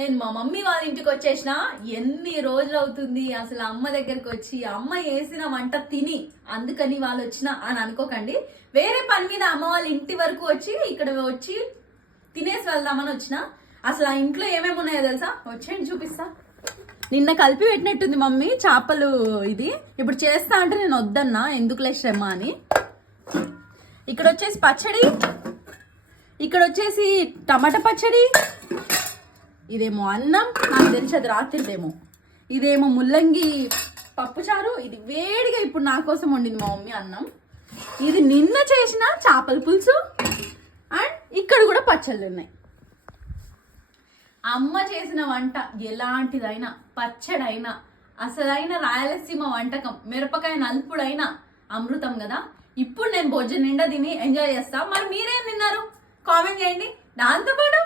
నేను మా మమ్మీ వాళ్ళ ఇంటికి వచ్చేసిన. ఎన్ని రోజులు అవుతుంది అసలు అమ్మ దగ్గరికి వచ్చి, అమ్మ వేసిన వంట తిని. అందుకని వాళ్ళు వచ్చిన అని అనుకోకండి, వేరే పని మీద అమ్మ వాళ్ళ ఇంటి వరకు వచ్చి ఇక్కడ వచ్చి తినేసి వెళ్దామని వచ్చిన. అసలు ఆ ఇంట్లో ఏమేమి ఉన్నాయో తెలుసా? వచ్చేయండి చూపిస్తా. నిన్న కలిపి పెట్టినట్టుంది మమ్మీ చేపలు. ఇది ఇప్పుడు చేస్తా అంటే నేను వద్దన్నా, ఎందుకులే శ్రమ అని. ఇక్కడ వచ్చేసి పచ్చడి, ఇక్కడ వచ్చేసి టమాటా పచ్చడి, ఇదేమో అన్నం, నాకు తెలిసి అది రాత్రిదేమో. ఇదేమో ముల్లంగి పప్పుచారు, ఇది వేడిగా ఇప్పుడు నా కోసం వండింది మా మమ్మీ అన్నం. ఇది నిన్న చేసిన చేపల పులుసు, అండ్ ఇక్కడ కూడా పచ్చళ్ళు ఉన్నాయి. అమ్మ చేసిన వంట ఎలాంటిదైనా, పచ్చడైనా, అసలైన రాయలసీమ వంటకం మిరపకాయ నలుపుడైనా అమృతం కదా. ఇప్పుడు నేను భోజనం నిండా తిని ఎంజాయ్ చేస్తా. మరి మీరేం తిన్నారు కామెంట్ చేయండి. దాంతోపాటు